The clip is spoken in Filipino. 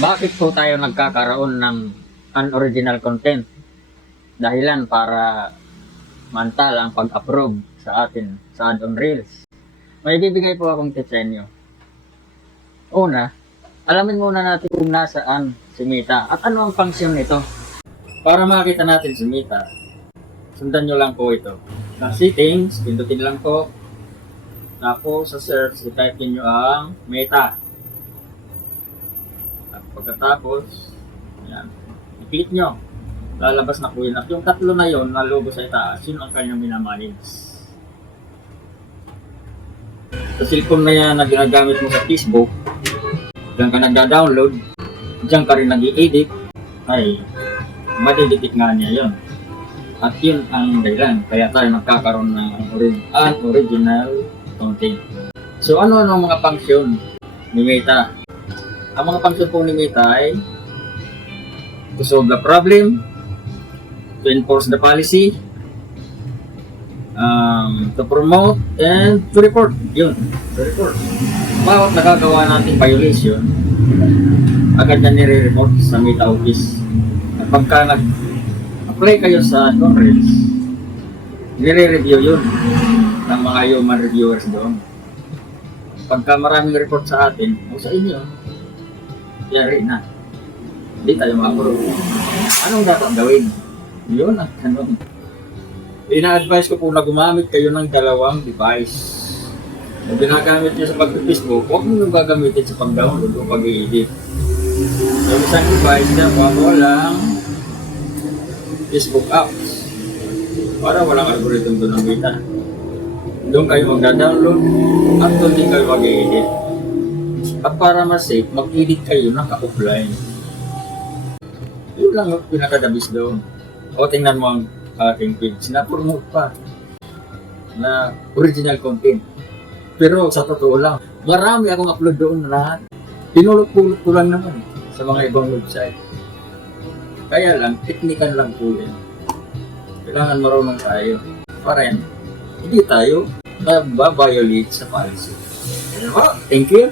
Bakit po tayo nagkakaroon ng unoriginal content? Dahilan para mantal ang pag-approve sa atin sa add-on reels. May bibigay po akong tips sa inyo. Una, alamin muna natin kung nasaan si Meta at ano ang function nito. Para makita natin si Meta, sundan nyo lang po ito. Sa settings, pindutin lang po. Tapos sa search, i-type nyo ang Meta. At pagkatapos, yan, i-click nyo. Lalabas na po yun. At yung tatlo na yun, na logo sa itaas, yun ang kanyang minamanage. Sa cellphone na yan na ginagamit mo sa Facebook, diyan ka nagda-download, diyan ka rin nag-i-edit, ay madidikit nga niya yun. At yun ang dahilan, kaya tayo nagkakaroon ng original content. So ano ang mga function ni Meta? Ang mga function po ni Meta ay to solve the problem, to enforce the policy, to promote, and to report. Yun, to report. Bawat nagagawa nating violation, agad na nire-report sa Meta Office. At pagka nag-apply kayo sa Conrails, nire-review yun ng mga human reviewers doon. Pagka maraming report sa atin o sa inyo, yari na. Hindi tayo ma-approve. Anong dapat gawin? Yun ang tanong. Ina-advise ko po na gumamit kayo ng dalawang device. Kung ginagamit nyo sa pag-Facebook, huwag nyo gagamitin sa pag-download o pag-i-edit. So, isang device na walang Facebook apps. Para walang algorithm doon ng Meta. Doon kayo magda-download at doon din kayo mag-i-edit. At para mas safe, mag-edit kayo naka-offline. Yun lang yung pinakadabis doon. O tingnan mo ang ating page na promote pa na original content. Pero sa totoo lang, marami akong upload doon na lahat. Pinulot-pulot ko lang naman sa mga ibang website. Kaya lang, technical lang po yan. Kailangan marunong tayo. Para yan, hindi tayo nababiolate sa policy. Thank you.